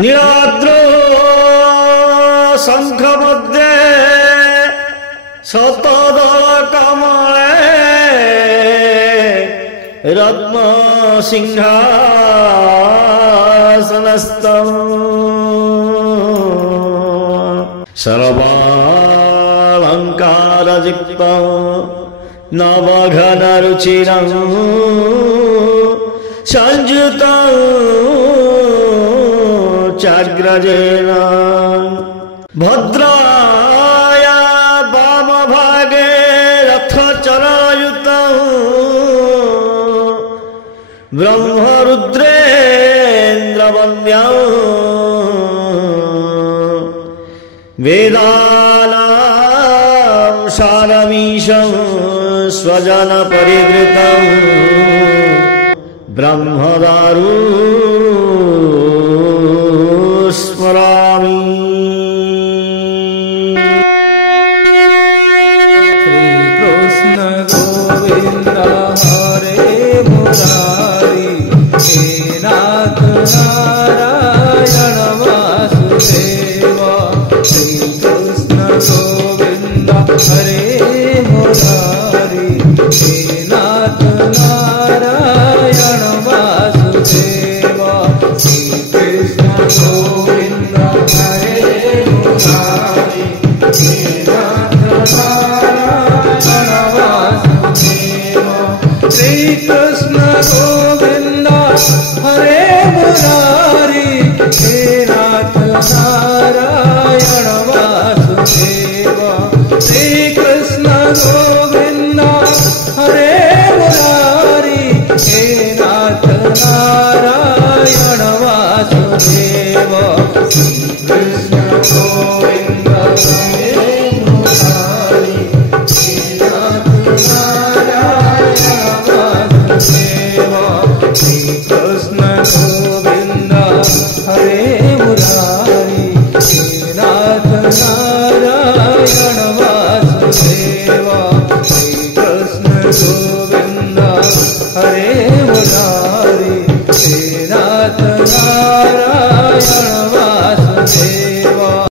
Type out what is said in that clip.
नीलाद्र शंख मध्ये शतदल कमले रत्न सिंहासनस्थं सर्वालंकारयुक्तं नवघनरुचिरं संयुतं चाग्रजेन भद्राया वामभागे रथचरायुतं ब्रह्मरुद्रेन्द्रवन्द्यं वेदानां सारमीशं स्वजनपरिवृतं ब्रह्मदारु स्मरामि। श्रीकृष्ण गोविन्द हरे मुरारी हे नाथ नारायण वासुदेव। श्रीकृष्ण गोविन्द हरे मुरारी हे नाथ नारायण वासुदेव। श्रीकृष्ण गोविन्द हरे मुरारी हे नाथ नारायण वासुदेव। श्रीकृष्ण गोविन्द हरे मुरारी हे नाथ नारायण वासुदेव। श्रीकृष्ण गोविन्द हरे मुरारी हे नाथ नारायण वासुदेव। श्रीकृष्ण गोविन्द हरे मुरारी हे नाथ नारायण वासुदेव। श्रीकृष्ण गोविन्द हरे